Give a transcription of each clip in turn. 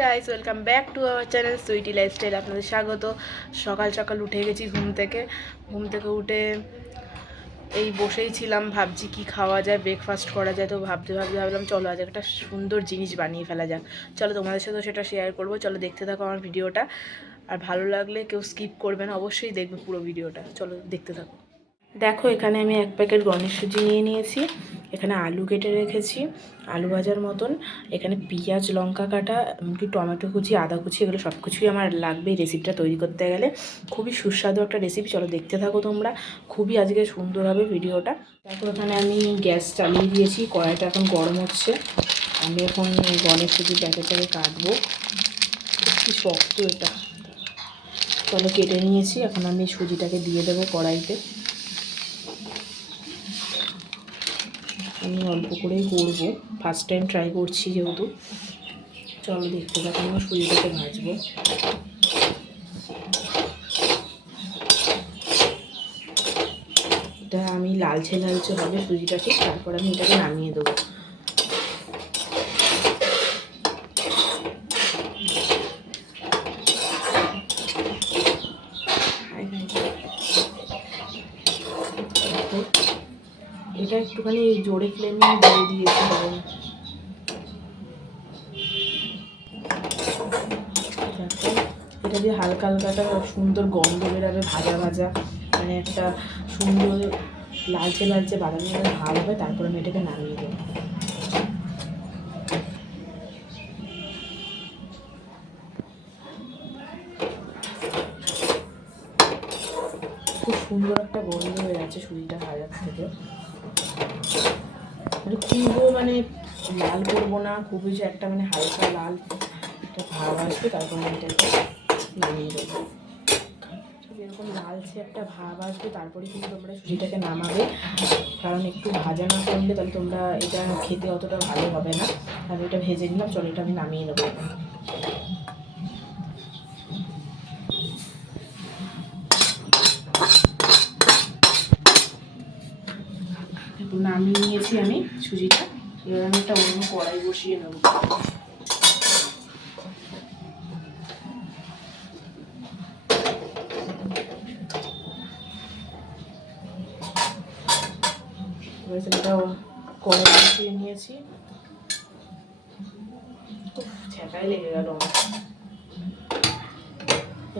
Guys welcome back to our channel Sweety lifestyle আপনাদের স্বাগত। সকাল সকাল উঠে গেছি ঘুম থেকে। ঘুম থেকে উঠে এই বসেই ছিলাম, ভাবছি কি খাওয়া যায় ব্রেকফাস্ট করা যায়, তো ভাবতে ভাবতে ভাবলাম, চলো আজ একটা সুন্দর জিনিস বানিয়ে ফেলা যাক। চলো তোমাদের সাথেও সেটা শেয়ার করব। চলো দেখতে থাকো আমার ভিডিওটা। আর ভালো লাগলে কেউ স্কিপ করবে না, অবশ্যই দেখবে পুরো ভিডিওটা। চলো দেখতে থাকো। দেখো, এখানে আমি এক প্যাকেট গণেশ সুজি নিয়ে নিয়েছি। এখানে আলু কেটে রেখেছি, আলু ভাজার মতন। এখানে পেঁয়াজ, লঙ্কা কাটা, এমনকি টমেটো কুচি, আদা কুচি, এগুলো সব কিছুই আমার লাগবে রেসিপিটা তৈরি করতে গেলে। খুবই সুস্বাদু একটা রেসিপি চলো দেখতে থাকো তোমরা। খুবই আজকে সুন্দর হবে ভিডিওটা তারপর এখানে আমি গ্যাস চালিয়ে দিয়েছি, কড়াইটা এখন গরম হচ্ছে। আমি এখন গণেশ সুজি প্যাকেটটাকে কাটবো। কি শক্ত এটা। চলো কেটে নিয়েছি, এখন আমি সুজিটাকে দিয়ে দেবো কড়াইতে। আমি অল্প করেই করব। ফার্স্ট টাইম ট্রাই করছি যেহেতু। চলো দেখতে থাকো, আমার সুজিটাকে ভাজবো। এটা আমি লালচে লালচে হবে সুজিটা, ঠিক? তারপর আমি এটাকে নামিয়ে দেবো হাই হাই দেখো এটা একটুখানি জোরে ফ্লেমে দিয়ে দিয়েছি দেখো, এটা দিয়ে হালকা হালকা একটা সুন্দর গন্ধ বেরাবে ভাজা ভাজা মানে একটা সুন্দর লালচে লালচে বাদামি ভাব হবে তারপর আমি এটাকে নামিয়ে দেবো। খুব সুন্দর একটা গন্ধ হয়ে যাচ্ছে সুজিটা ভাজার থেকে। মানে খুবও মানে লাল করব না খুবই যে একটা মানে হালকা লাল একটা ভাব আসবে তারপর আমি এটাকে নামিয়ে দেবো। এরকম লালচে একটা ভাব আসবে, তারপরে কিন্তু তোমরা সুজিটাকে নামাবে। কারণ একটু ভাজা না করলে তাহলে তোমরা এটা খেতে অতটা ভালো হবে না। আমি এটা ভেজে নিলাম, চলো এটা আমি নামিয়ে নেব। নামিয়ে নিয়েছি আমি। সুজিটা, এবার আমি একটা অন্য কড়াই বসিয়ে নেব। সেটা কড়াই বসিয়ে নিয়েছি। ছ্যাঁকাই লেগে গেল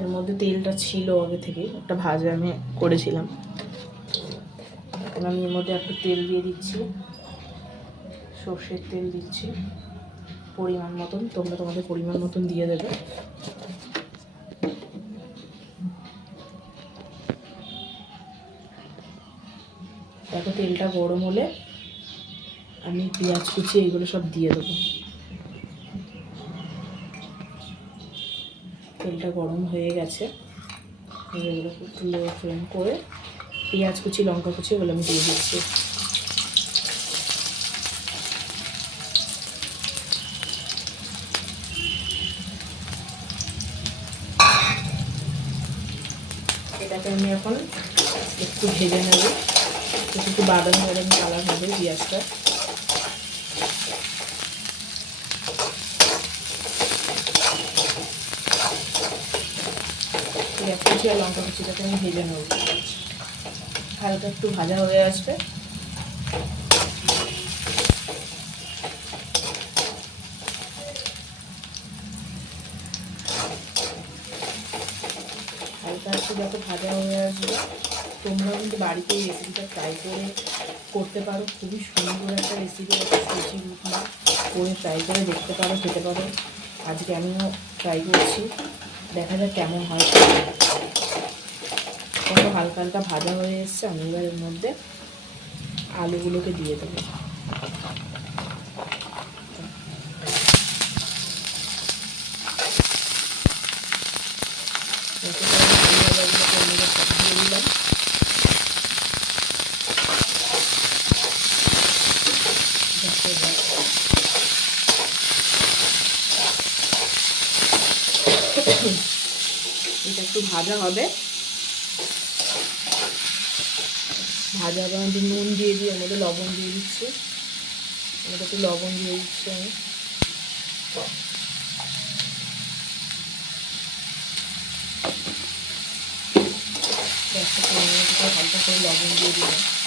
এর মধ্যে তেলটা ছিল আগে থেকে একটা ভাজা আমি করেছিলাম। আমি এর মধ্যে একটু তেল দিয়ে দিচ্ছি। সর্ষের তেল দিচ্ছি। পরিমাণ মতন, তোমরা তোমাদের পরিমাণ মতন দিয়ে দেবে। দেখো তেলটা গরম হলে আমি পেঁয়াজ কুচি এইগুলো সব দিয়ে দেবো। তেলটা গরম হয়ে গেছে। এগুলো একটু করে পেঁয়াজ কুচি, লঙ্কা কুচি ওগুলো আমি দিয়ে দিচ্ছি। এটাকে আমি এখন একটু ভেজে নেব। একটু বাদাম বাদাম কালার হবে পেঁয়াজটা। পেঁয়াজ কুচি আর লঙ্কা কুচিটাকে আমি ভেজে নেব। হালকা একটু ভাজা হয়ে আসবে। একটু যত ভাজা হয়ে আসবে, তোমরাও কিন্তু বাড়িতে এই রেসিপিটা ট্রাই করে করতে পারো। খুবই সুন্দর একটা রেসিপি একটা সুজি উপমা করে ট্রাই করে দেখতে পারো, খেতে পারো। আজকে আমিও ট্রাই করছি। দেখা যাক কেমন হয়। কত হালকা হালকা ভাজা হয়ে এসছে, আমি এবার এর মধ্যে আলুগুলোকে দিয়ে দেবো। এটা একটু ভাজা হবে। ভাজা হবে আমি নুন দিয়ে দিই, আমাদের লবণ দিয়ে দিচ্ছি। আমাদের একটু লবণ দিয়ে দিচ্ছি আমি। হালকা করে লবণ দিয়ে দিলাম।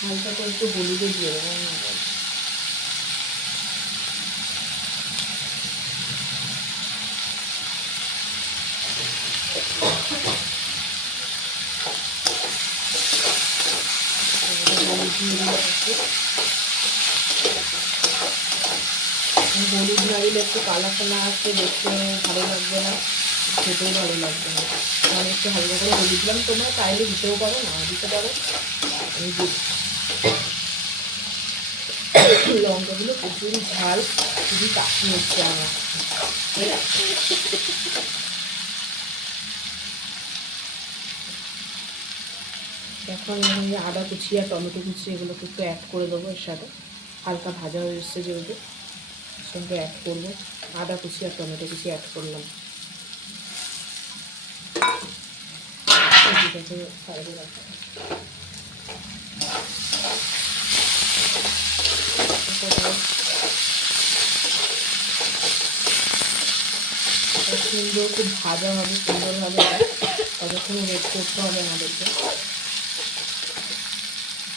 হালকা করে একটু হলুদও দিয়ে দেবো। হলুদ দিয়ে দিলাম একটু। হলুদ দিলে একটু কালারটা না আসলে দেখতে ভালো লাগবে না, খেতেও ভালো লাগবে না। আমি একটু হালকা করে হলুদ দিলাম, তোমরা চাইলে দিতেও পারো, না দিতে পারো। আমি লঙ্কাগুলো প্রচুর ঝাল, খুবই কাশি হচ্ছে আমার। এখন আমি আদা কুচি আর টমেটো কুচি এগুলোকে একটু অ্যাড করে দেবো এর সাথে। হালকা ভাজা হয়ে এসছে যেহেতু। সঙ্গে অ্যাড করব। আদা কুচি আর টমেটো কুচি অ্যাড করলাম। সুন্দর খুব ভাজা হবে সুন্দরভাবে ততক্ষণ ওয়েট করতে হবে আমাদেরকে।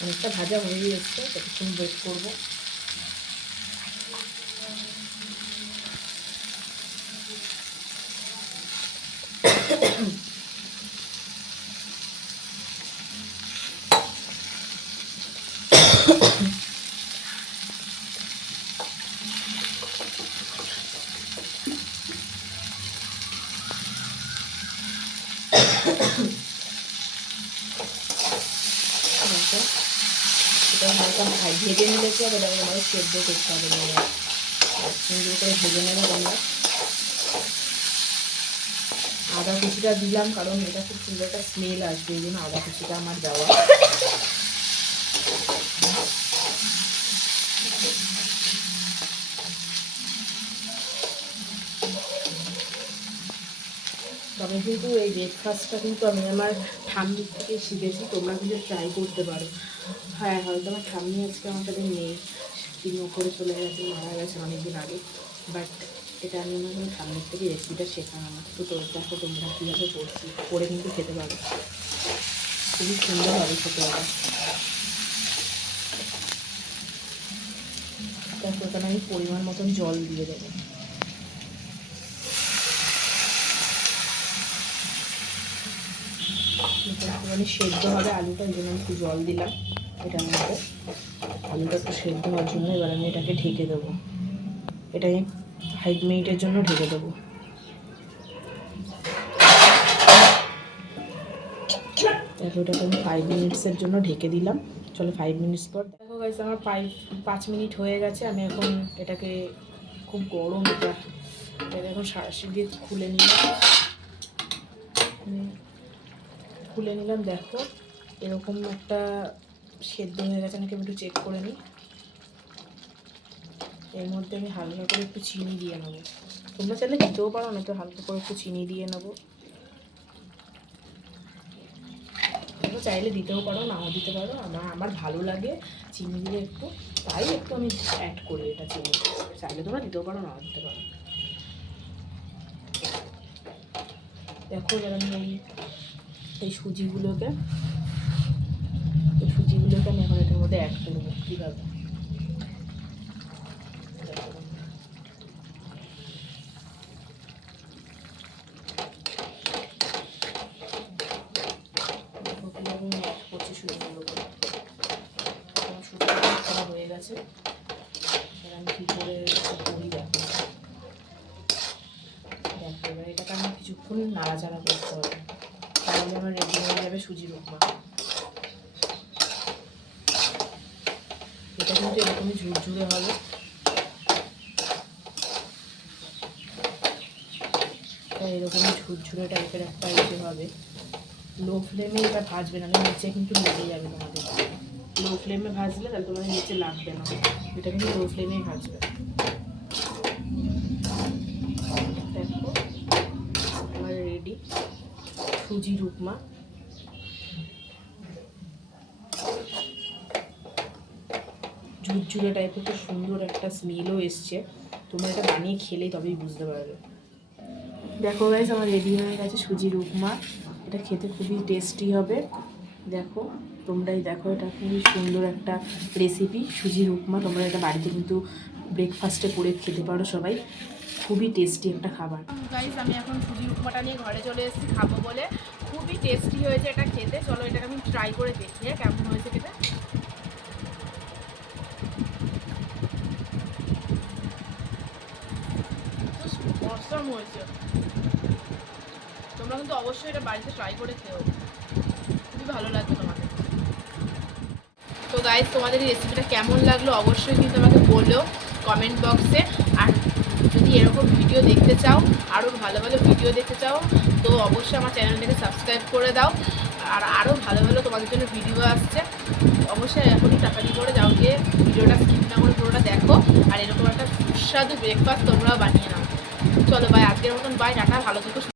অনেকটা ভাজা হয়ে গেছে, ততক্ষণ ওয়েট করব। ভেজে নিলে কি হবে। আমাদের সেদ্ধ করতে হবে সুন্দর করে ভেজে নেবে তোমরা আদা কুচিটা দিলাম কারণ এটা খুব সুন্দর একটা স্মেল আসবে, এই জন্য আদা কুচিটা আমার দেওয়া। তবে কিন্তু এই ব্রেকফাস্টটা কিন্তু আমি আমার ঠাম্মির থেকে শিখেছি, তোমরা কিন্তু ট্রাই করতে পারো। হ্যাঁ হয়তো আমার ঠাম্মি আজকে আমার সাথে নেই তিনি ওপরে চলে গেছে, মারা গেছে অনেকদিন আগে বাট এটা আমি মনে আমার সামনের থেকে রেসিপিটা শেখানো। আমার তো তো দেখো তোমরা কীভাবে করছি, করে কিন্তু খেতে পারো। খুবই সুন্দর হবে খেতে ওটা দেখো এখানে আমি পরিমাণ মতন জল দিয়ে দেবো। একটুখানি সেদ্ধ হবে আলুটা, এই জন্য একটু জল দিলাম এটার মধ্যে। আলুটা একটু সেদ্ধ হওয়ার জন্য এবার আমি এটাকে ঢেকে দেবো। এটা আমি ফাইভ মিনিটের জন্য ঢেকে দেবো। দেখো আমি ফাইভ মিনিটসের জন্য ঢেকে দিলাম। চলো ফাইভ মিনিটস পর দেখো গাইস আমার ফাইভ পাঁচ মিনিট হয়ে গেছে। আমি এখন এটাকে খুব গরম এটা এটাকে এখন সারাশি দিয়ে খুলে নিলাম। খুলে নিলাম, দেখো। এরকম একটা সেদ্ধ হয়ে গেছে, নাকি আমি একটু চেক করে নিই। এর মধ্যে আমি হালকা করে একটু চিনি দিয়ে নেব। তোমরা চাইলে দিতেও পারো না তো হালকা করে একটু চিনি দিয়ে নেব। তোমরা চাইলে দিতেও পারো, নাও দিতে পারো। আমার আমার ভালো লাগে চিনি দিয়ে একটু। তাই একটু আমি অ্যাড করি এটা চিনি। চাইলে তোমরা দিতেও পারো, নাও দিতে পারো। দেখো এবার আমি এই এই সুজিগুলোকে সুজিগুলোকে আমি এখন এটার মধ্যে অ্যাড করব কীভাবে দেখো কীভাবে আমি অ্যাড করছি সুজিগুলোকে আমার সুজিটা করা হয়ে গেছে এবার আমি কী করে করি দেখো দেখো এবার এটাকে আমি কিছুক্ষণ নাড়াচাড়া করতে হবে। তাহলে আমার রেডি হয়ে যাবে সুজির উপমা এটা কিন্তু এরকমই ঝুরঝুরে হবে। এটা এরকমই ঝুরঝুরে টাইপের একটা ইয়ে হবে। লো ফ্লেমে এটা ভাজবে না নাহলে নিচে কিন্তু লেগে যাবে তোমাদের। লো ফ্লেমে ভাজলে তাহলে তোমাদের নিচে লাগবে না। এটা কিন্তু লো ফ্লেমেই ভাজবে। সুজির উপমা ঝুরঝুরে টাইপের তো সুন্দর একটা স্মেলও এসছে। তোমরা এটা বানিয়ে খেলেই তবেই বুঝতে পারবে। দেখো গাইজ আমার রেডি হয়ে গেছে সুজির উপমা এটা খেতে খুবই টেস্টি হবে। দেখো, তোমরাই দেখো, এটা খুবই সুন্দর একটা রেসিপি সুজির উপমা তোমরা এটা বাড়িতে কিন্তু ব্রেকফাস্টে করে খেতে পারো সবাই। খুবই টেস্টি একটা খাবার। গাইজ আমি এখন সুজির উপমাটা নিয়ে ঘরে চলে এসেছি খাব বলে। খুবই টেস্টি হয়েছে এটা খেতে। চলো এটাকে আমি ট্রাই করে দেখি হ্যাঁ, কেমন হয়েছে খেতে। হয়েছে। তোমরা কিন্তু অবশ্যই এটা বাড়িতে ট্রাই করে খেও খুবই ভালো লাগবে তোমাদের। তো গাইজ তোমাদের রেসিপিটা কেমন লাগল অবশ্যই কিন্তু আমাকে বলো কমেন্ট বক্সে আর যদি এরকম ভিডিও দেখতে চাও আরও ভালো ভালো ভিডিও দেখতে চাও, তো অবশ্যই আমার চ্যানেলটাকে সাবস্ক্রাইব করে দাও। আর আরও ভালো ভালো তোমাদের জন্য ভিডিও আসছে, অবশ্যই এখনই টাকাটি করে যাও গিয়ে ভিডিওটা স্কিপ না করে পুরোটা দেখো। আর এরকম একটা সুস্বাদু ব্রেকফাস্ট তোমরাও বানিয়ে নাও। চলো ভাই আজকের মতন বাই টাটা, ভালো থেকো।